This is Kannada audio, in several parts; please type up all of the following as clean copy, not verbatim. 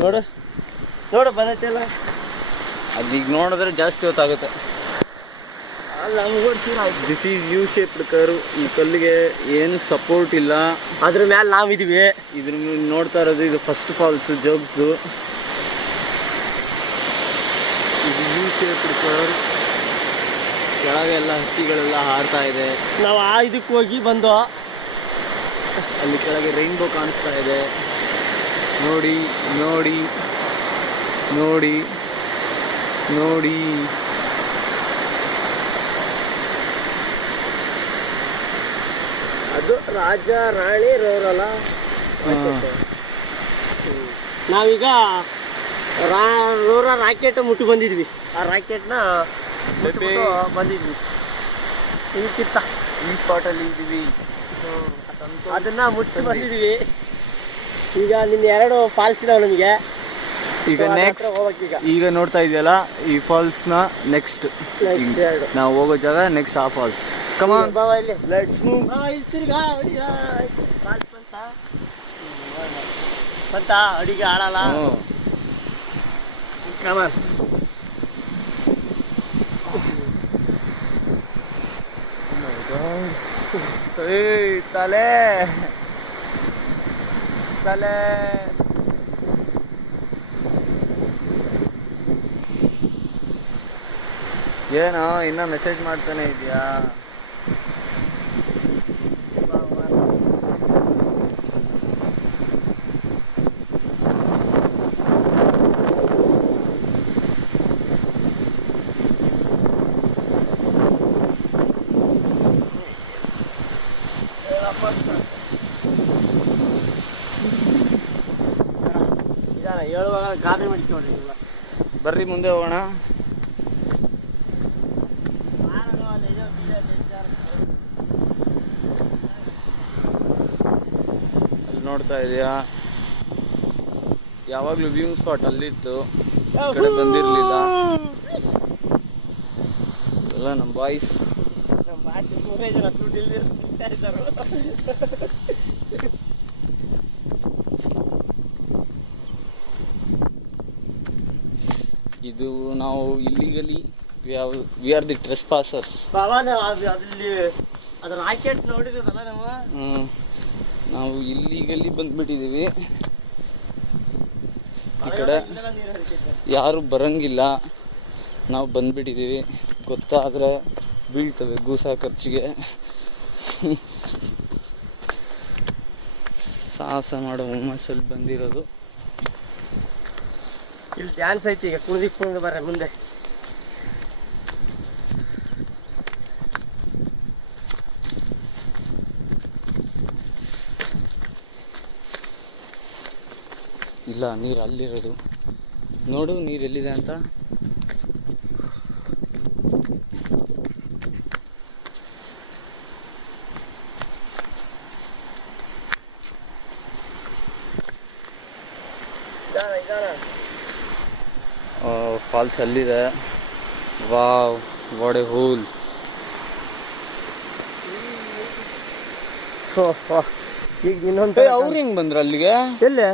ನೋಡು ನೋಡು ಬರತ್ತಲ್ಲ. ಅದೀಗ ನೋಡಿದ್ರೆ ಜಾಸ್ತಿ ಹೊತ್ತಾಗುತ್ತೆ. This is U shaped curve. ಈ ಕಲ್ಲಿಗೆ ಏನು ಸಪೋರ್ಟ್ ಇಲ್ಲ, ಅದ್ರ ಮೇಲೆ ನಾವಿದೀವಿ. ಇದ್ರ ನೋಡ್ತಾ ಇರೋದು ಇದು ಫಸ್ಟ್ ಫಾಲ್ಸ್ ಜೋಗ್ದು. ಇದು ಯು ಶೇಪ್ಡ್ ಕರ್ವ್. ಕೆಳಗೆಲ್ಲ ಹಕ್ಕಿಗಳೆಲ್ಲ ಹಾರ್ತಾ ಇದೆ. ನಾವು ಆ ಇದಕ್ಕೆ ಹೋಗಿ ಬಂದು ಅಲ್ಲಿ ಕೆಳಗೆ ರೈನ್ಬೋ ಕಾಣಿಸ್ತಾ ಇದೆ. ನೋಡಿ ನೋಡಿ ನೋಡಿ ನೋಡಿ. ಅದು ರಾಜ ರಾಣಿ ರೋರಲ್ಲ. ನಾವೀಗ ರೋರ ರಾಕೆಟ್ ಮುಟ್ಟಿ ಬಂದಿದ್ವಿ. ಆ ರಾಕೆಟ್ನ ಬಂದಿದ್ವಿ. ಈ ಸ್ಪಾಟಲ್ಲಿ ಇದ್ದೀವಿ. ಅದನ್ನ ಮುಚ್ಚಿ ಬಂದಿದ್ವಿ. ಈಗ ನಿನ್ನ 2 ಫಾಲ್ಸ್ ಇದಾವೆ ನಮಗೆ. ಈಗ ನೆಕ್ಸ್ಟ್ ಈಗ ನೋಡ್ತಾ ಇದೆಯಲ್ಲ ಈ ಫಾಲ್ಸ್ನ ನೆಕ್ಸ್ಟ್ ನಾವು ಹೋಗೋ ಜಾಗ ನೆಕ್ಸ್ಟ್ ಆ ಫಾಲ್ಸ್. ಕಮ್ ಆನ್ ಬಾಬಾ ಇಲ್ಲಿ ಲೆಟ್ಸ್ ಮೂವ್. ತಿರ್ಗಾ ಫಾಲ್ಸ್ ಬಂತ ಅಡಿಗೆ ಆಡಲ್ಲ. Come on. ತಲೆ ತಲೆ ಏನೋ ಇನ್ನೂ ಮೆಸೇಜ್ ಮಾಡ್ತಾನೆ ಇದೆಯಾ? ಹೇಳುವಾಗ ಗಾಬರಿ ಮಾಡಿಕೊಂಡ್ರಿ. ಬರ್ರಿ ಮುಂದೆ ಹೋಗೋಣ. ಅಲ್ಲಿ ನೋಡ್ತಾ ಇದೆಯಾ, ಯಾವಾಗಲೂ ವ್ಯೂ ಸ್ಪಾಟ್ ಅಲ್ಲಿತ್ತು, ಈ ಕಡೆ ಬಂದಿರಲಿಲ್ಲ. ಎಲ್ಲ ನಮ್ಮ ಬಾಯ್ಸ್. ಇದು ನಾವು ಇಲ್ಲಿಗಲಿ ವಿ ಆರ್ ದಿ ಟ್ರೆಸ್ ಪಾಸರ್ಸ್. ಅದ್ರಲ್ಲಿ ಅದ್ರ ರಾಕೆಟ್ ನೋಡಿದ್ರಲ್ಲ ನಾವು ಇಲ್ಲಿಗಲಿ ಬಂದ್ಬಿಟ್ಟಿದ್ದೀವಿ. ಈ ಕಡೆ ಯಾರು ಬರಂಗಿಲ್ಲ, ನಾವು ಬಂದ್ಬಿಟ್ಟಿದ್ದೀವಿ. ಗೊತ್ತಾದರೆ ಬೀಳ್ತವೆ ಗೂಸ ಖರ್ಚಿಗೆ. ಸಾಹಸ ಮಾಡೋ ಹುಮ್ಮಸ್ಸಲ್ಲಿ ಬಂದಿರೋದು. ಇಲ್ಲಿ ಡ್ಯಾನ್ಸ್ ಐತಿ. ಈಗ ಕುಣಿದು ಬರ್ರೆ ಮುಂದೆ. ಇಲ್ಲ, ನೀರು ಅಲ್ಲಿರೋದು. ನೋಡು ನೀರು ಎಲ್ಲಿದೆ ಅಂತ. ಫಾಲ್ಸ್ ಅಲ್ಲಿದೆ. Wow, what a hole. ಈಗ ಇನ್ನೊಂದು ಅವ್ರು ಹೆಂಗ್ ಬಂದ್ರು ಅಲ್ಲಿಗೆ? ಎಲ್ಲಿ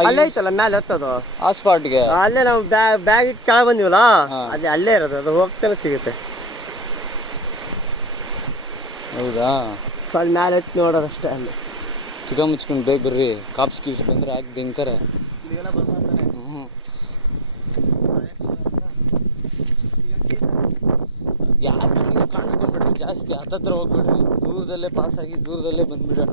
ಅಲ್ಲೇ ಐತಲ್ಲ ಮೇಲೆ ಹತ್ತದು ಆ ಸ್ಪಾಟ್ಗೆ. ಅಲ್ಲೇ ನಾವು ಬ್ಯಾಗ್ ಇಟ್ಟು ಕೆಳಗೆ ಬಂದಿವಲ್ಲ, ಅಲ್ಲೇ ಇರೋದು. ಅದು ಹೋಗ್ತಾನೆ ಸಿಗುತ್ತೆ. ಹೌದಾ? ಅಲ್ಲಿ ಮೇಲೆ ಎತ್ತಿ ನೋಡೋದಷ್ಟೇ. ಅಲ್ಲಿ ಚಿಕ್ಕ ಮುಚ್ಕೊಂಡು ಬೇಗ ಬರ್ರಿ. ಕಾಪ್ಸ್ ಕೀಪ್ಸ್ ಬಂದ್ರೆ ಯಾಕೆ ದಿಂತಾರೆ. ಯಾಕೆ ಕಾಣಿಸ್ಕೊಂಡ್ಬಿಡ್ರಿ, ಜಾಸ್ತಿ ಹತ್ತತ್ರ ಹೋಗ್ಬಿಡ್ರಿ. ದೂರದಲ್ಲೇ ಪಾಸ್ ಆಗಿ ದೂರದಲ್ಲೇ ಬಂದ್ಬಿಡೋಣ.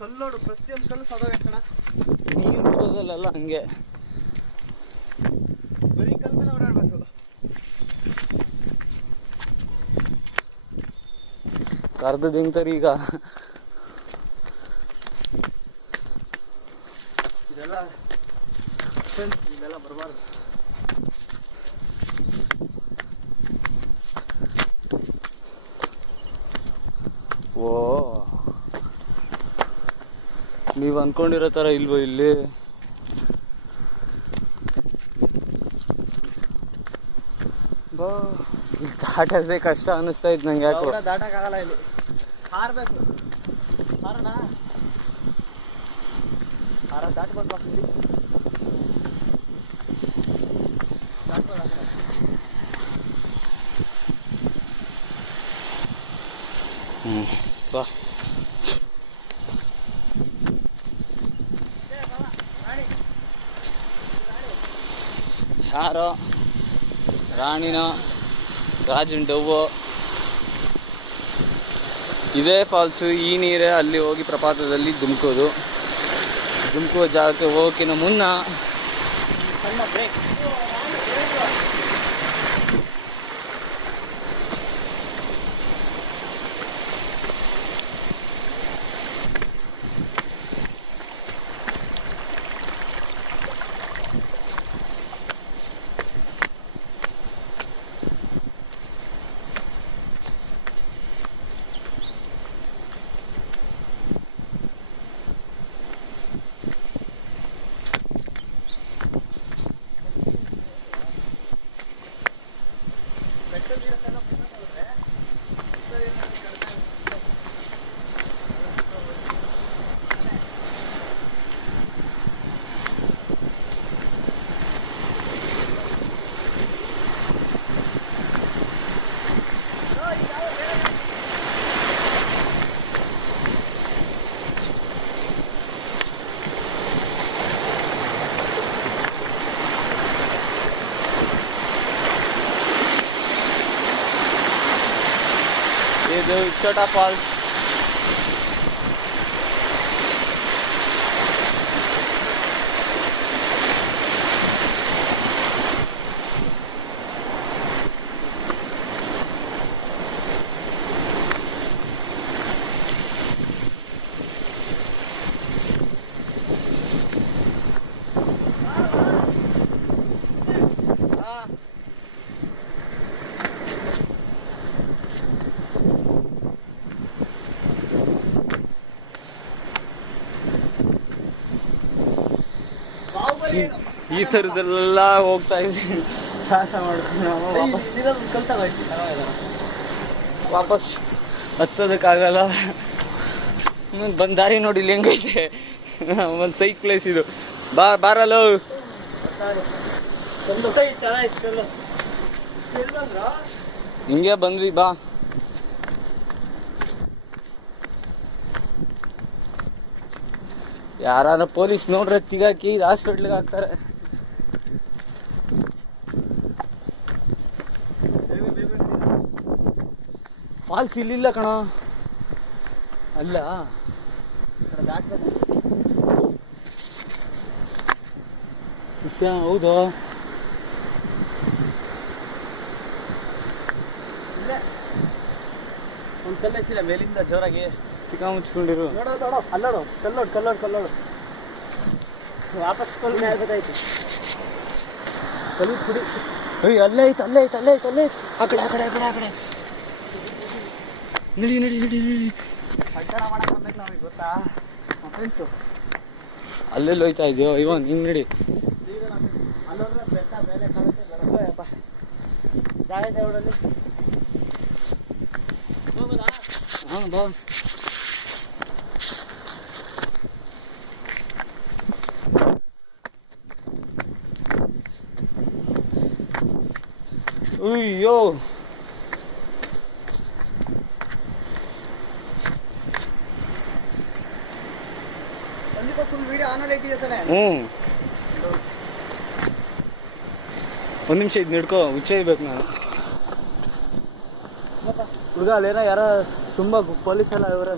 ಕಲ್ಲೋಡು ಪ್ರತಿಯೊಂದು ಕಲ್ಲು ಸದೋಗಣ. ನೀರು ಹೋಗೋದಲ್ಲ ಹಂಗೆ ಬರೀ ಕಲ್ ಮೇಲೆ ಓಡಾಡ್ಬೇಕು. ಕರ್ದು ದಿಂಗ್ತಾರೆ ಈಗ. ಇದೆಲ್ಲ ಬರಬಾರ್ದು. ಓ, ನೀವು ಅಂದ್ಕೊಂಡಿರೋ ಥರ ಇಲ್ವೋ ಇಲ್ಲಿ? ಇಲ್ಲಿ ದಾಟೋದೇ ಕಷ್ಟ ಅನ್ನಿಸ್ತಾ ಇತ್ತು ನಂಗೆ. ಯಾಕೋ ದಾಟಕ್ಕಾಗಲ್ಲ ಇಲ್ಲಿ, ಹಾರಬೇಕು. ಹಾರೋಣ, ದಾಟ್ಬೇಕು. ಬಾ. ಯಾರೋ ರಾಣಿನ ರಾಜನ್ ಡವ್ವು ಇದೇ ಫಾಲ್ಸು. ಈ ನೀರೇ ಅಲ್ಲಿ ಹೋಗಿ ಪ್ರಪಾತದಲ್ಲಿ ಧುಮುಕೋದು. ಧುಮುಕುವ ಜಾಗಕ್ಕೆ ಹೋಗೋಕ್ಕಿಂತ ಮುನ್ನ ಸಣ್ಣ ಬ್ರೇಕ್. ಇದು ಇಚ್ಚೋಟ ಫಾಲ್ಸ್. ಈ ಥರದಲ್ಲೆಲ್ಲ ಹೋಗ್ತಾ ಇದ್ದೀವಿ, ಸಾಹಸ ಮಾಡ್ಕೊಂಡು ನಾವು ವಾಪಸ್ ಹತ್ತೋದಕ್ಕಾಗಲ್ಲ. ಬಂದು ದಾರಿ ನೋಡಿ ಇಲ್ಲಿ ಹೆಂಗೈತೆ, ಒಂದು ಸೈಕ್ ಪ್ಲೇಸ್ ಇದು. ಬಾರಲ್ಲ ಹಿಂಗೆ ಬಂದ್ವಿ ಬಾ. ಯಾರ ಪೊಲೀಸ್ ನೋಡ್ರೆ ತಿಗಾಕಿ ಹಾಸ್ಪಿಟ್ಲಿಗೆ ಹಾಕ್ತಾರೆ. ಫಾಲ್ಸ್ ಇಲ್ಲಿಲ್ಲ ಕಣ, ಅಲ್ಲ ಶಿಷ್ಯ. ಹೌದು, ಒಂದು ಕಲ್ಲೆಸಿಲ್ಲ ಮೇಲಿಂದ ಜೋರಾಗಿ ಚಿಕ್ಕ ಮುಚ್ಕೊಂಡಿರು. ನೋಡೋದು ಅಲ್ಲೋಡು, ಕಲ್ಲೋಡು ವಾಪಸ್ ಕಲ್ಲು ಆಗ್ಬೇಕಾಯ್ತು. ಕಲ್ಲು ಪುಡಿ ಅಲ್ಲೇ ಐತೆ. ಆ ಕಡೆ ನಡಿ. ಸಂಚಾರ ಮಾಡಕ್ಕೆ ಬಂದಕ್ಕೆ ನಮಗೆ ಗೊತ್ತಾ ಫ್ರೆಂಡ್ಸು. ಅಲ್ಲೆಲ್ಲಿ ಹೋಯ್ತಾ ಇದೆಯೋ ಇವನ್ ಹಿಂಗೆ ನಡಿ. ಅಲ್ಲೋದ್ರೆ ಬೆಟ್ಟ ಮೇಲೆ ಕಾಣುತ್ತೆ. ಬರಪ್ಪ ಜಾಗ ದೇವರಲ್ಲಿ ಹೋಗೋದಾ? ಹಾಂ ಬಾ. ಅಯ್ಯೋ ಫುಲ್ ವಿಡಿಯೋ ಆನಲ್ಲಿ ಇಟ್ಟಿದೆ ತಾನೆ. ಒಂದು ನಿಮಿಷ ಇದು ನಿಡ್ಕೋ, ಹುಚ್ಚೈಬೇಕು ನಾನು. ಹುಡುಗ ಅಲ್ಲೇನೋ ಯಾರೋ ತುಂಬ ಪೊಲೀಸ್ ಎಲ್ಲ ಇವರ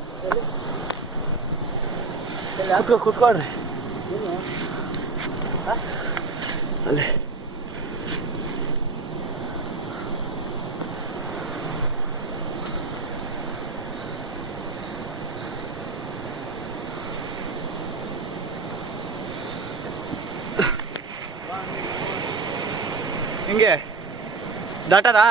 ಕೂತ್ಕೊಳ್ರಿ ಅಲ್ಲೇ. ಹಿಂಗೆ ದಾಟದಾ?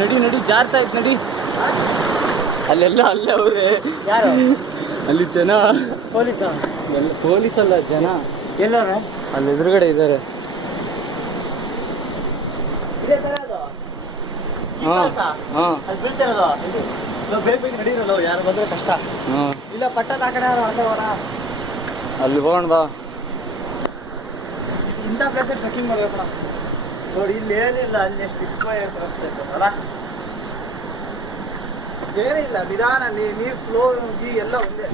ನಡಿ ನಡಿ ಜಾರ್ತಾ ಇತ್ತು ನಡಿ. ಅಲ್ಲೆಲ್ಲ ಅಲ್ಲೇ ಅವ್ರೆ. ಯಾರು? ಅಲ್ಲಿ ಜನ. ಪೊಲೀಸ? ಪೊಲೀಸ್ ಅಲ್ಲ, ಜನ. ಎಲ್ಲವ್ರೆ? ಅಲ್ಲಿ ಎದುರುಗಡೆ ಇದ್ದಾರೆ. ಅಲ್ಲಿ ಬೀಳ್ತಿರೋದು ಬೇಗ ಬೇಗ ನಡೀರಲ್ಲ, ಯಾರು ಬಂದ್ರೆ ಕಷ್ಟ. ಇಲ್ಲ ಪಟ್ಟದ ಆ ಕಡೆ ಅಲ್ಲಿ ಹೋಗೋಣ ಬಾ. ಇಂಥ ಪ್ಲೇಸ್ ಟ್ರೆಕ್ಕಿಂಗ್ ಮಾಡ್ಬೇಕಣ. ನೋಡಿ ಇಲ್ಲಿ ಏನಿಲ್ಲ, ಅಲ್ಲಿ ಎಷ್ಟು ರಸ್ತೆ ಅಲ್ಲ, ಏನಿಲ್ಲ, ನಿಧಾನ ನೀರು ಫ್ಲೋ ಎಲ್ಲ ಒಂದೇ.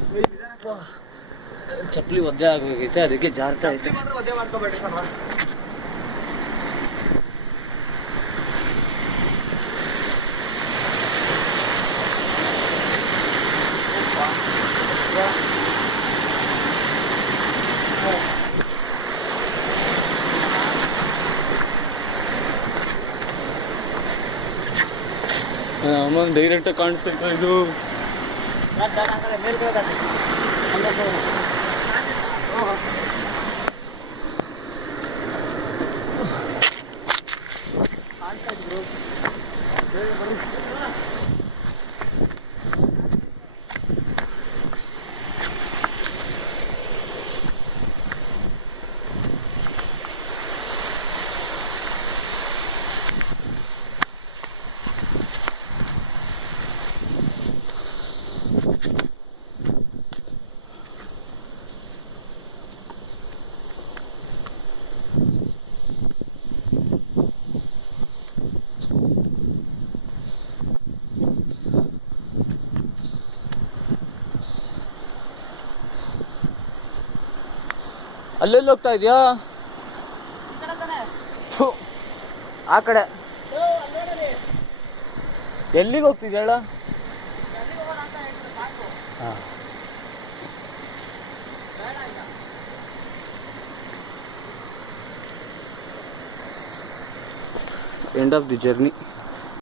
ಚಪ್ಪಲಿ ಒದ್ದೆ ಆಗೋಗೈತೆ, ಅದಕ್ಕೆ ಜಾರ್ತಾ ಐತೆ. ಮಾತ್ರ ಒದ್ದೆ ಮಾಡ್ಕೋಬೇಡಿ ಕಣ. ಅಮ್ಮನ್ ಡೈರೆಕ್ಟಾಗಿ ಕಾಣಿಸ್ತೈತೆ ಇದು. ಅಲ್ಲೆಲ್ಲಿ ಹೋಗ್ತಾ ಇದೆಯಾ? ಆ ಕಡೆ. ಎಲ್ಲಿಗೆ ಹೋಗ್ತಿದ್ಯ ಹೇಳ? End of the journey.